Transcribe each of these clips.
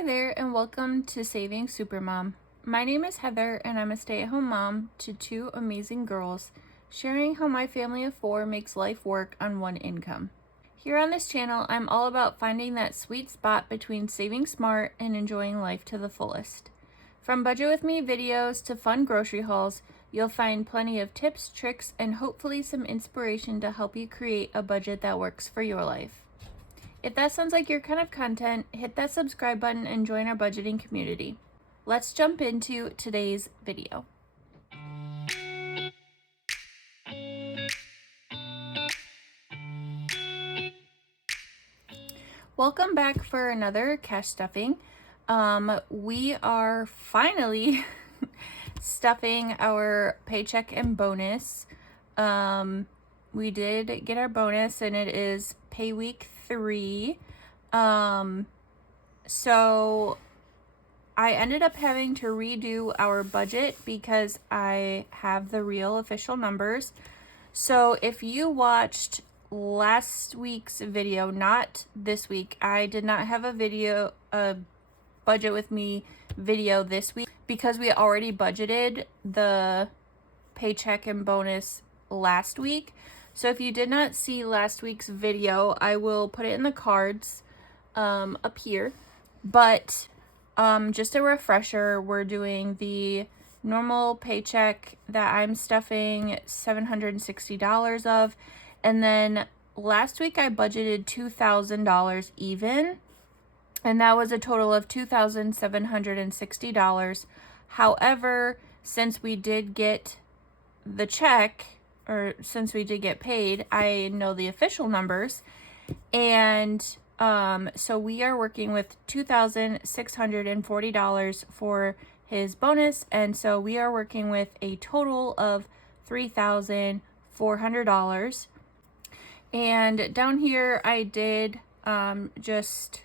Hi there, and welcome to Savings Supermom. My name is Heather, and I'm a stay-at-home mom to two amazing girls, sharing how my family of four makes life work on one income. Here on this channel, I'm all about finding that sweet spot between saving smart and enjoying life to the fullest. From Budget With Me videos to fun grocery hauls, you'll find plenty of tips, tricks, and hopefully some inspiration to help you create a budget that works for your life. If that sounds like your kind of content, hit that subscribe button and join our budgeting community. Let's jump into today's video. Welcome back for another cash stuffing. We are finally stuffing our paycheck and bonus. We did get our bonus and it is pay week 3. So I ended up having to redo our budget because I have the real official numbers. So if you watched last week's video, not this week, I did not have a budget with me video this week because we already budgeted the paycheck and bonus last week. So if you did not see last week's video, I will put it in the cards up here. But just a refresher, we're doing the normal paycheck that I'm stuffing $760 of. And then last week I budgeted $2,000 even. And that was a total of $2,760. However, since we did get the check, or since we did get paid, I know the official numbers. And so we are working with $2,640 for his bonus. And so we are working with a total of $3,400. And down here, I did just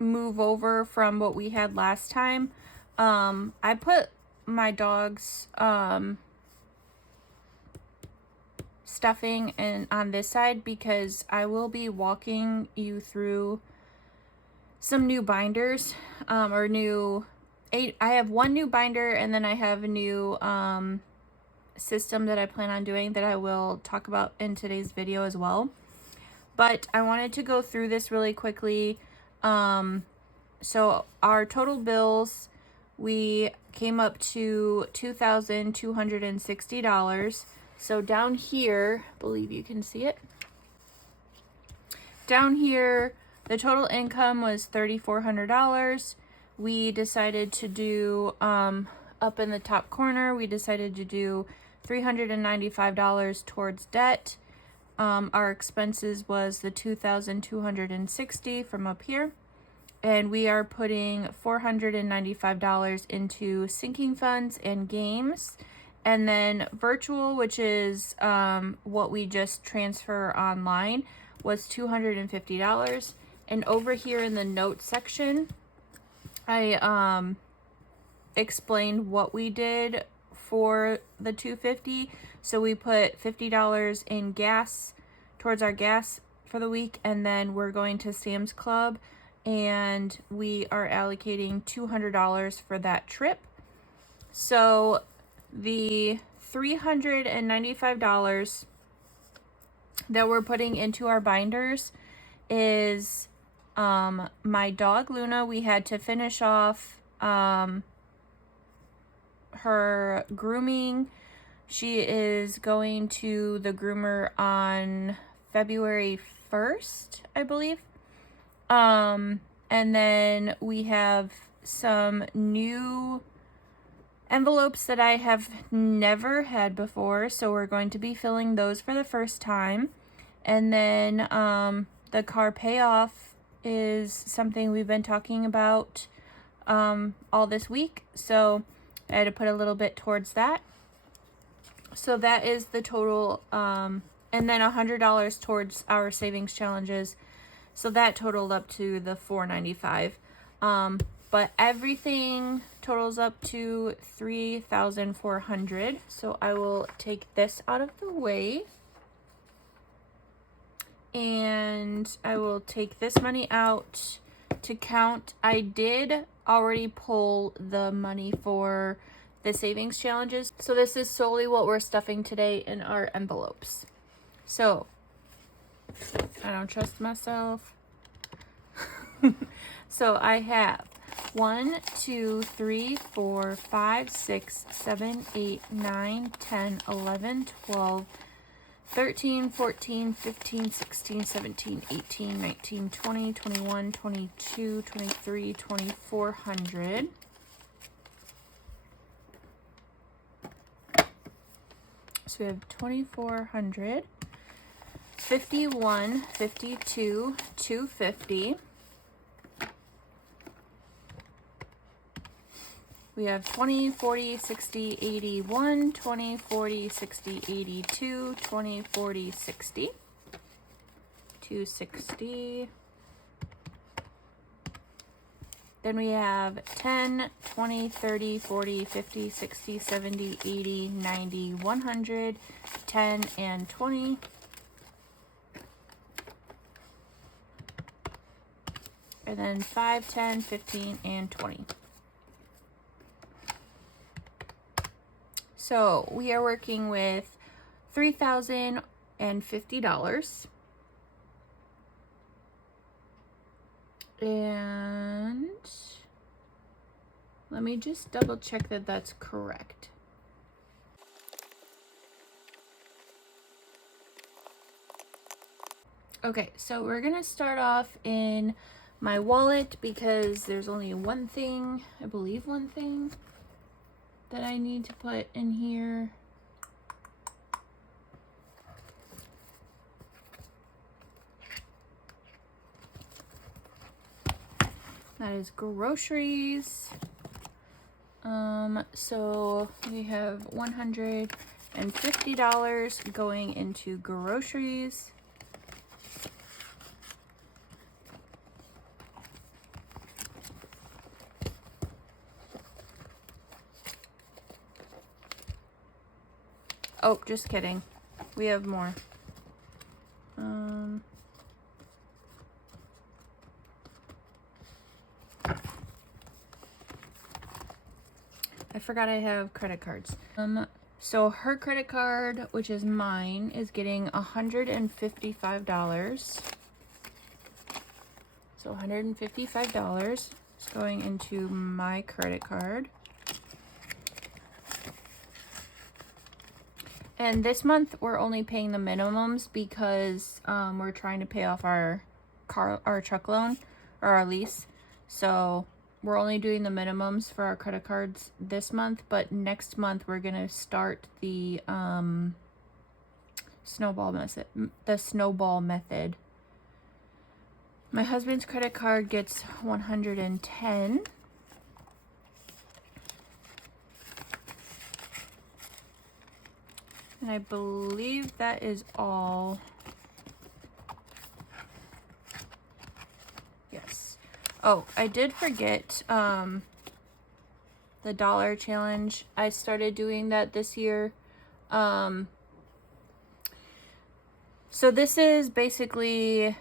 move over from what we had last time. I put my dog's stuffing on this side because I will be walking you through some new binders I have one new binder, and then I have a new system that I plan on doing that I will talk about in today's video as well. But I wanted to go through this really quickly. So our total bills, we came up to $2,260. So down here, I believe you can see it. Down here, the total income was $3,400. We decided to do, up in the top corner, we decided to do $395 towards debt. Our expenses was the $2,260 from up here. And we are putting $495 into sinking funds and games. And then virtual, which is what we just transfer online, was $250. And over here in the notes section, I explained what we did for the $250. So we put $50 in gas towards our gas for the week, and then we're going to Sam's Club, and we are allocating $200 for that trip. So the $395 that we're putting into our binders is my dog Luna. We had to finish off her grooming. She is going to the groomer on February 1st, I believe. And then we have some new envelopes that I have never had before, so we're going to be filling those for the first time. And then the car payoff is something we've been talking about all this week, so I had to put a little bit towards that. So that is the total, and then $100 towards our savings challenges. So that totaled up to the $495. But everything totals up to $3,400. So I will take this out of the way. And I will take this money out to count. I did already pull the money for the savings challenges. So this is solely what we're stuffing today in our envelopes. So I don't trust myself. So I have 1, 2, 3, 4, 5, 6, 7, 8, 9, 10, 11, 12, 13, 14, 15, 16, 17, 18, 19, 20, 21, 22, 23, 2400. So we have 2400, 51, 52, 250. We have 20, 40, 60, 81, 20, 40, 60, 82, 20, 40, 60, 260. Then we have 10, 20, 30, 40, 50, 60, 70, 80, 90, 100, 10, and 20. And then 5, 10, 15, and 20. So we are working with $3,050. And let me just double check that that's correct. Okay, so we're gonna start off in my wallet because there's only one thing, I believe one thing that I need to put in here. That is groceries. So we have $150 going into groceries. Oh, just kidding. We have more. I forgot I have credit cards. So her credit card, which is mine, is getting $155. So $155 is going into my credit card. And this month we're only paying the minimums because we're trying to pay off our truck loan or our lease. So we're only doing the minimums for our credit cards this month, but next month we're gonna start the snowball method. My husband's credit card gets 110. And I believe that is all. Yes. Oh, I did forget the dollar challenge. I started doing that this year. So this is basically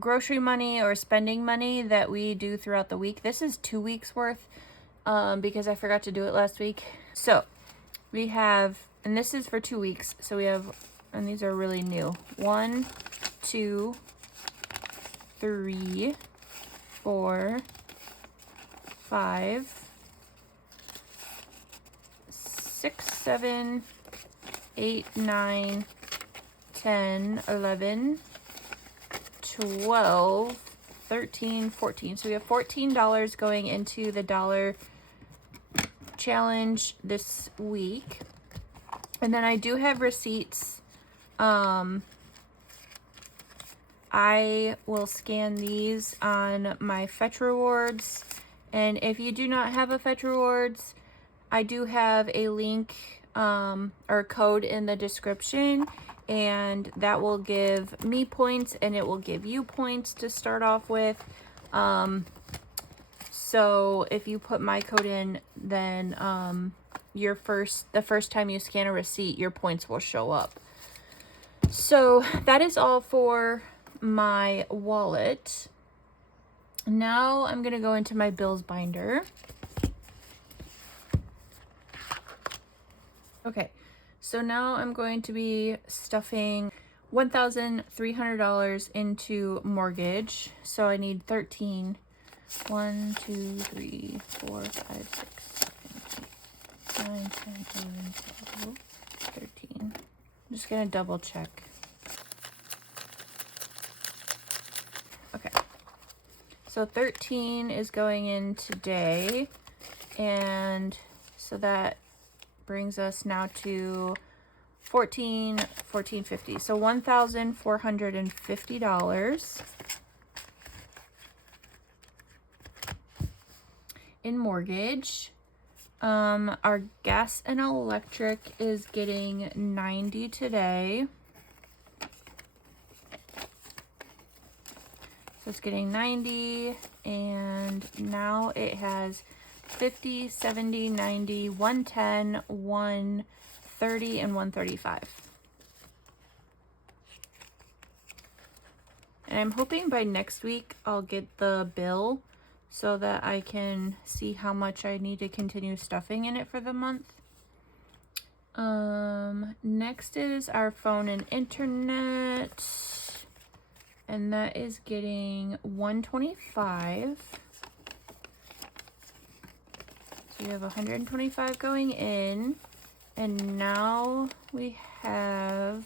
grocery money or spending money that we do throughout the week. This is 2 weeks worth because I forgot to do it last week. So we have, and this is for 2 weeks. So we have, and these are really new. 1, 2, 3, 4, 5, 6, 7, 8, 9, 10, 11, 12, 13, 14. So we have $14 going into the dollar challenge this week. And then I do have receipts. I will scan these on my Fetch Rewards. And if you do not have a Fetch Rewards, I do have a link or code in the description, and that will give me points and it will give you points to start off with. So if you put my code in, then the first time you scan a receipt, your points will show up. So that is all for my wallet. Now I'm going to go into my bills binder. Okay, so now I'm going to be stuffing $1,300 into mortgage. So I need 13. 1, 2, 3, 4, 5, 6, 7, 8, 9, 10, 11, 12, 13. I'm just going to double check. Okay. So 13 is going in today. And so that brings us now to $1,450. So $1,450 in mortgage. Our gas and electric is getting 90 today. So it's getting 90, and now it has 50, 70, 90, 110, 130, and 135. And I'm hoping by next week I'll get the bill so that I can see how much I need to continue stuffing in it for the month. Next is our phone and internet, and that is getting 125. So we have 125 going in, and now we have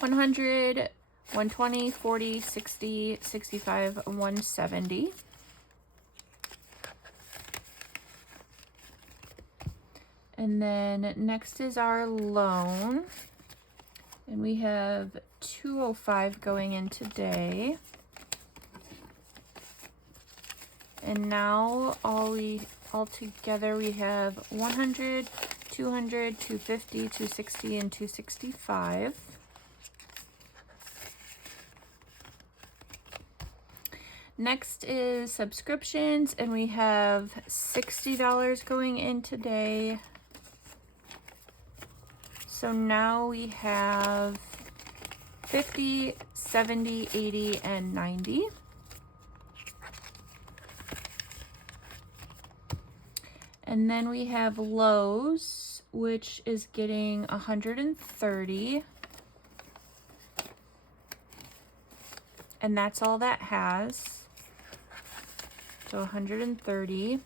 100, 120, 40, 60, 65, 170. And then next is our loan, and we have 205 going in today. And now all together we have 100, 200, 250, 260, and 265. Next is subscriptions, and we have $60 going in today. So now we have 50, 70, 80, and 90. And then we have Lowe's, which is getting 130. And that's all that has. So 130.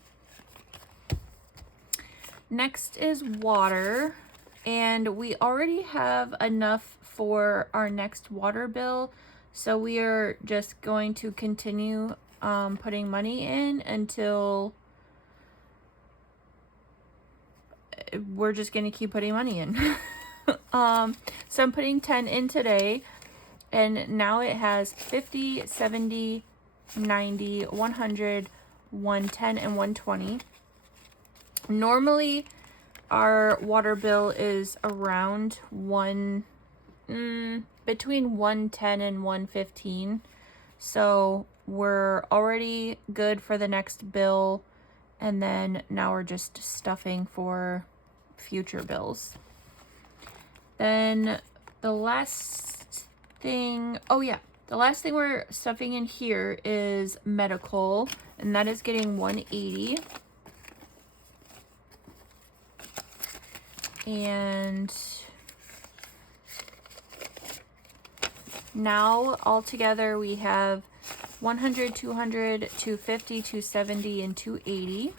Next is water. And we already have enough for our next water bill. So we are just going to continue putting money in until we're just going to keep putting money in. So I'm putting 10 in today, and now it has 50, 70, 90, 100, 110, and 120. Normally, our water bill is around between 110 and 115. So we're already good for the next bill, and then now we're just stuffing for future bills. Then the last thing, the last thing we're stuffing in here is medical, and that is getting 180. And now altogether we have 100, 200, 250, 270, and 280.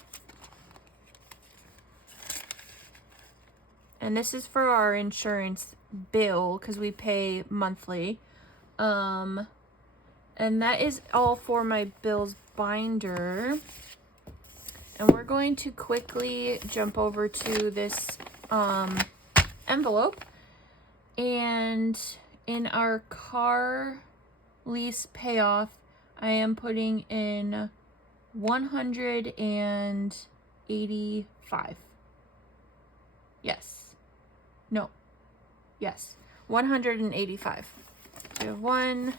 And this is for our insurance bill because we pay monthly. And that is all for my bills binder. And we're going to quickly jump over to this envelope. And in our car lease payoff, I am putting in 185. Yes. No. Yes. 185. So we have 1,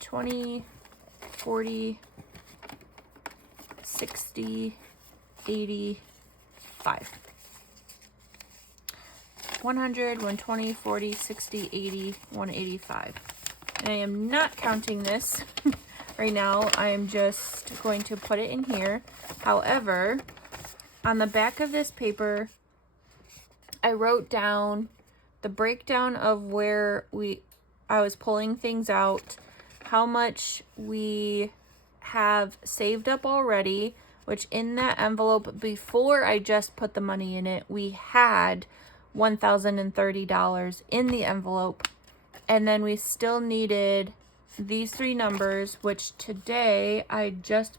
20, 40, 60, 80, 5. 100, 120, 40, 60, 80, 185. And I am not counting this right now. I am just going to put it in here. However, on the back of this paper, I wrote down the breakdown of where I was pulling things out, how much we have saved up already, which in that envelope, before I just put the money in it, we had $1,030 in the envelope. And then we still needed these three numbers, which today I just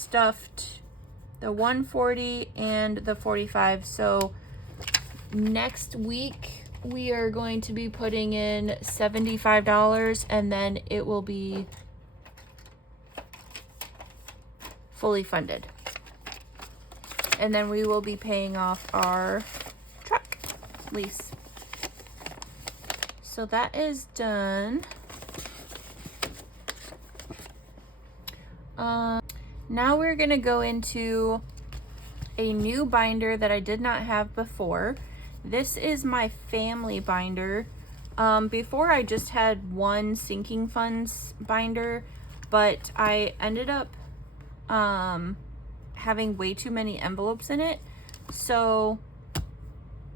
stuffed the 140 and the 45. So next week we are going to be putting in $75, and then it will be fully funded. And then we will be paying off our truck lease. So that is done. Now we're gonna go into a new binder that I did not have before. This is my family binder. Before I just had one sinking funds binder, but I ended up having way too many envelopes in it. So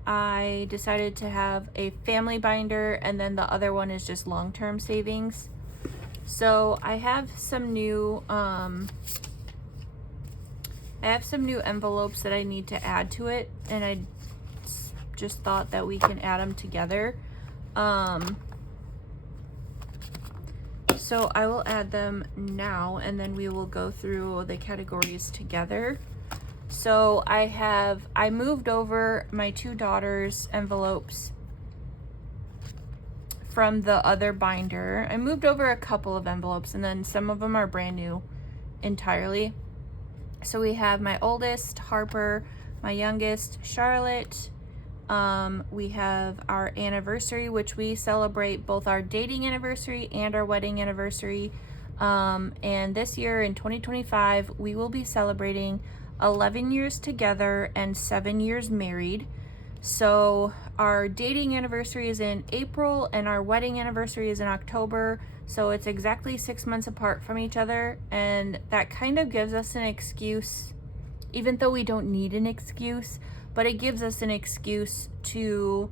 I decided to have a family binder, and then the other one is just long-term savings. So I have some new envelopes that I need to add to it, and I just thought that we can add them together. So I will add them now, and then we will go through the categories together. So I moved over my two daughters' envelopes from the other binder. I moved over a couple of envelopes, and then some of them are brand new entirely. So we have my oldest, Harper, my youngest, Charlotte. We have our anniversary, which we celebrate both our dating anniversary and our wedding anniversary. And this year in 2025, we will be celebrating 11 years together and 7 years married. So our dating anniversary is in April and our wedding anniversary is in October. So it's exactly 6 months apart from each other. And that kind of gives us an excuse, even though we don't need an excuse, but it gives us an excuse to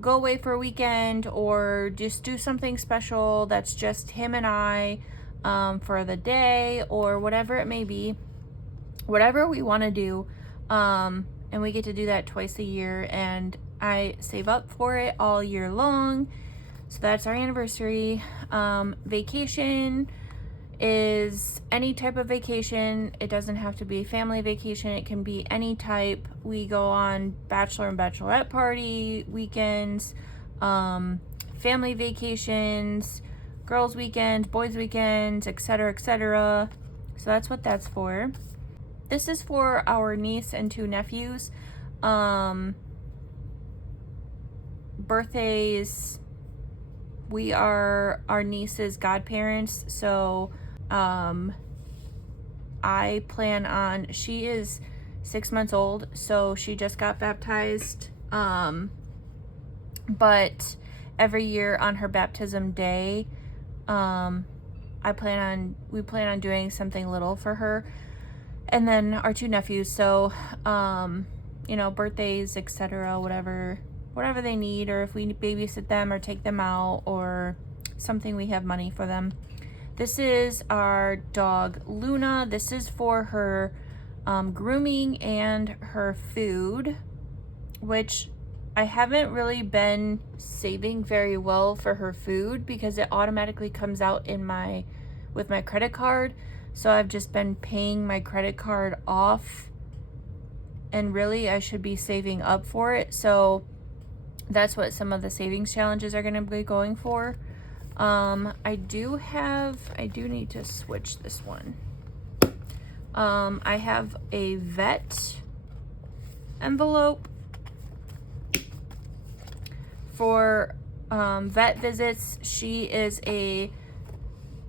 go away for a weekend or just do something special that's just him and I for the day, or whatever it may be, whatever we want to do. And we get to do that twice a year, and I save up for it all year long. So that's our anniversary. Vacation is any type of vacation. It doesn't have to be a family vacation. It can be any type. We go on bachelor and bachelorette party weekends, family vacations, girls weekends, boys weekends, etc., etc. So that's what that's for. This is for our niece and two nephews. Birthdays. We are our niece's godparents, so I plan on, she is 6 months old, so she just got baptized. But every year on her baptism day, we plan on doing something little for her. And then our two nephews, so birthdays, etc., whatever they need, or if we babysit them or take them out or something, we have money for them. This is our dog Luna. This is for her grooming and her food, which I haven't really been saving very well for her food because it automatically comes out with my credit card. So I've just been paying my credit card off, and really I should be saving up for it. So that's what some of the savings challenges are going to be going for. I do need to switch this one. I have a vet envelope for vet visits. She is a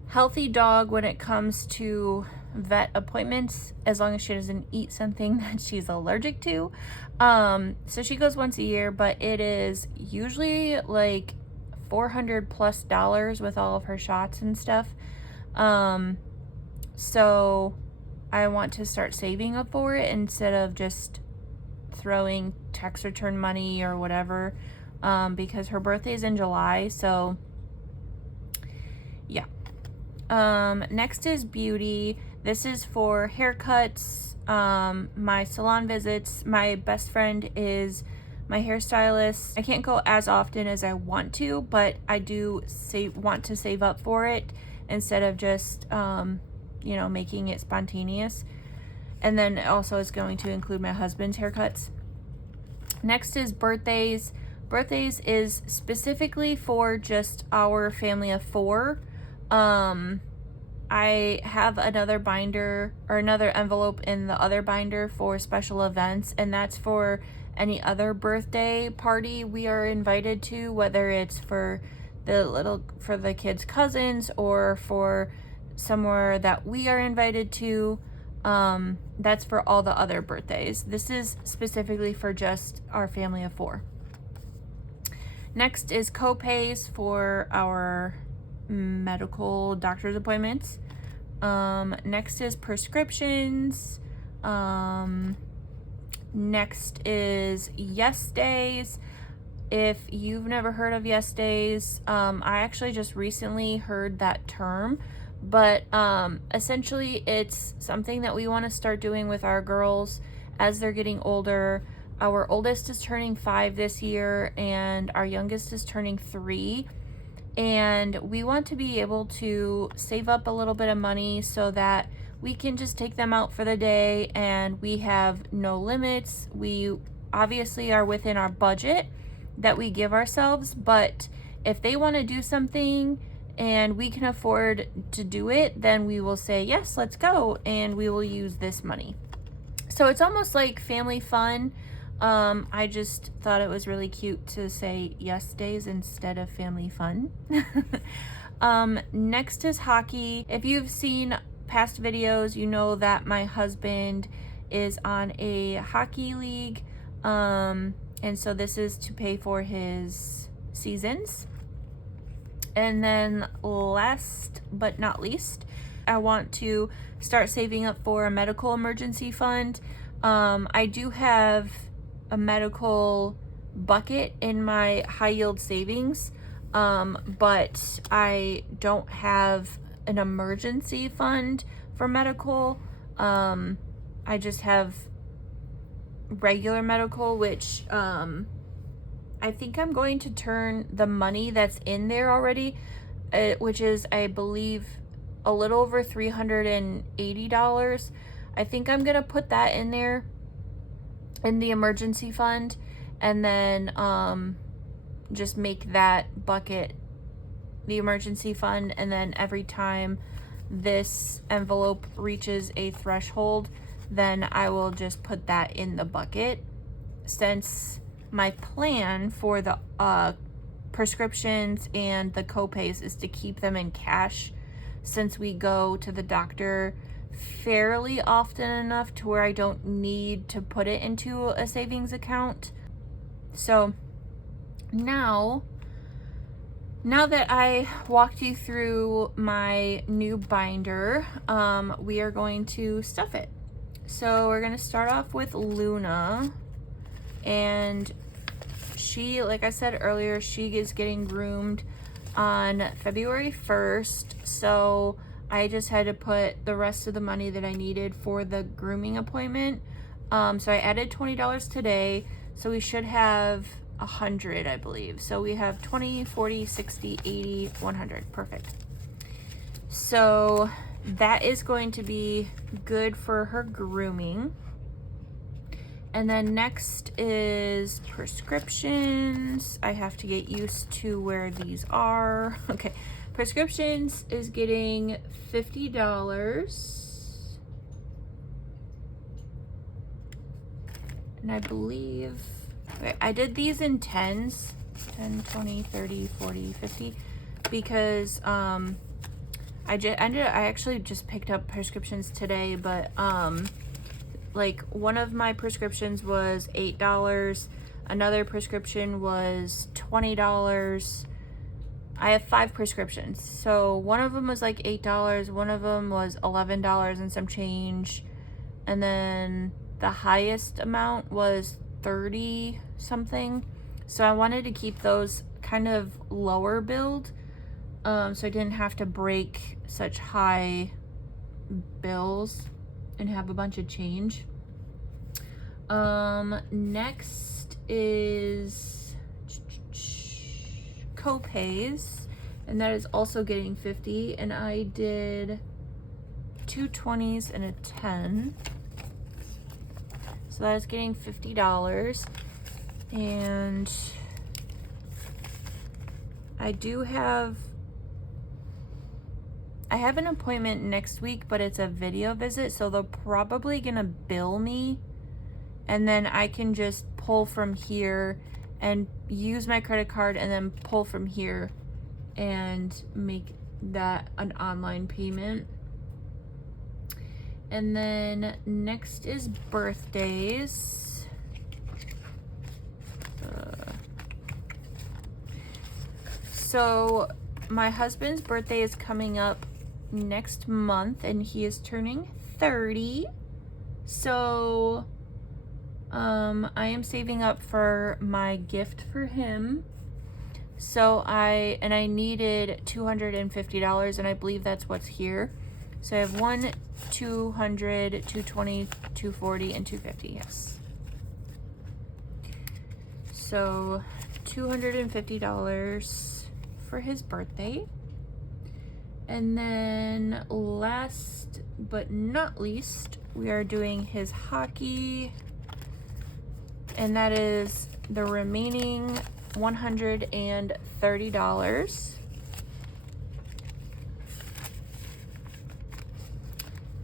healthy dog when it comes to vet appointments as long as she doesn't eat something that she's allergic to. So she goes once a year, but it is usually like $400+ with all of her shots and stuff. So I want to start saving up for it instead of just throwing tax return money or whatever, because her birthday's in July. So yeah. Next is beauty. This is for haircuts, my salon visits. My best friend is my hairstylist. I can't go as often as I want to, but I do want to save up for it instead of just, you know, making it spontaneous. And then also it's going to include my husband's haircuts. Next is birthdays. Birthdays is specifically for just our family of 4. I have another binder or another envelope in the other binder for special events, and that's for any other birthday party we are invited to, whether it's for the kids' cousins or for somewhere that we are invited to. That's for all the other birthdays. This is specifically for just our family of 4. Next is co-pays for our medical doctor's appointments. Next is prescriptions. Next is yes days. If you've never heard of yes days, I actually just recently heard that term, but essentially it's something that we want to start doing with our girls as they're getting older. Our oldest is turning 5 this year and our youngest is turning 3. And we want to be able to save up a little bit of money so that we can just take them out for the day and we have no limits. We obviously are within our budget that we give ourselves, but if they want to do something and we can afford to do it, then we will say, yes, let's go, and we will use this money. So it's almost like family fun. I just thought it was really cute to say yes days instead of family fun. Next is hockey. If you've seen past videos, you know that my husband is on a hockey league. And so this is to pay for his seasons. And then last but not least, I want to start saving up for a medical emergency fund. I do have a medical bucket in my high yield savings, but I don't have an emergency fund for medical. I just have regular medical, which I think I'm going to turn the money that's in there already, which is, I believe, a little over $380. I think I'm gonna put that in there in the emergency fund, and then just make that bucket the emergency fund, and then every time this envelope reaches a threshold, then I will just put that in the bucket, since my plan for the prescriptions and the co-pays is to keep them in cash, since we go to the doctor fairly often enough to where I don't need to put it into a savings account. So now that I walked you through my new binder, we are going to stuff it. So we're going to start off with Luna, and she, like I said earlier, she is getting groomed on February 1st, so I just had to put the rest of the money that I needed for the grooming appointment. So I added $20 today, so we should have 100, I believe. So we have 20, 40, 60, 80, 100. Perfect. So that is going to be good for her grooming. And then next is prescriptions. I have to get used to where these are. Okay, prescriptions is getting $50. And I believe, okay, I did these in 10s, 10, 20, 30, 40, 50, because I actually just picked up prescriptions today, but like one of my prescriptions was $8, another prescription was $20. I have 5 prescriptions, so one of them was like $8, one of them was $11 and some change, and then the highest amount was 30 something. So I wanted to keep those kind of lower billed, so I didn't have to break such high bills and have a bunch of change. Next is co-pays, and that is also getting 50, and I did 2 20s and a 10, so that is getting $50. And I have an appointment next week, but it's a video visit, so they're probably gonna bill me, and then I can just pull from here and use my credit card and then pull from here and make that an online payment. And then next is birthdays. So my husband's birthday is coming up next month, and he is turning 30. So I am saving up for my gift for him. So I needed $250, and I believe that's what's here. So I have 1, 200, 220, 240, and 250. Yes. So $250 for his birthday. And then last but not least, we are doing his hockey, and that is the remaining $130.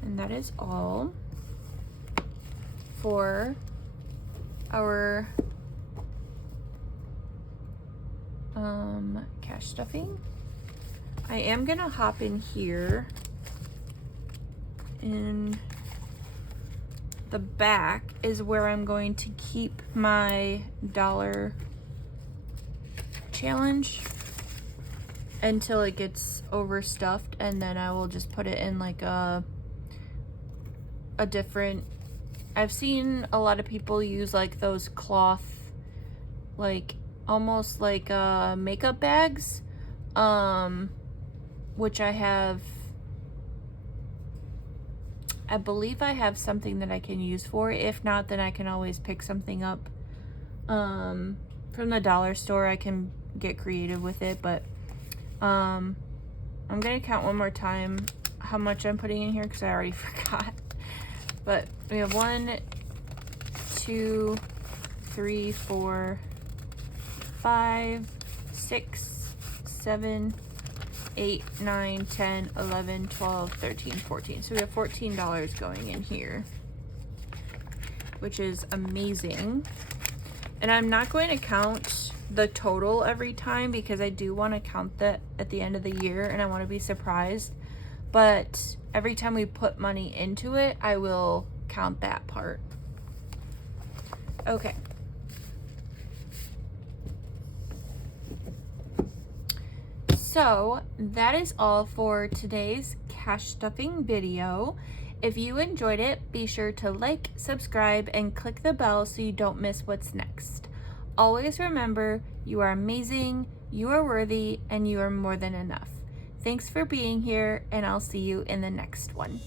And that is all for our cash stuffing. I am gonna hop in here. In the back is where I'm going to keep my dollar challenge until it gets overstuffed, and then I will just put it in like a different, I've seen a lot of people use like those cloth, like almost like makeup bags, which I believe I have something that I can use for. If not, then I can always pick something up from the dollar store. I can get creative with it, but I'm gonna count one more time how much I'm putting in here because I already forgot. But we have 1, 2, 3, 4, 5, 6, 7, 8, 9, 10, 11, 12, 13, 14. So we have $14 going in here, which is amazing. And I'm not going to count the total every time because I do want to count that at the end of the year and I want to be surprised. But every time we put money into it, I will count that part. Okay. So that is all for today's cash stuffing video. If you enjoyed it, be sure to like, subscribe, and click the bell so you don't miss what's next. Always remember, you are amazing, you are worthy, and you are more than enough. Thanks for being here, and I'll see you in the next one.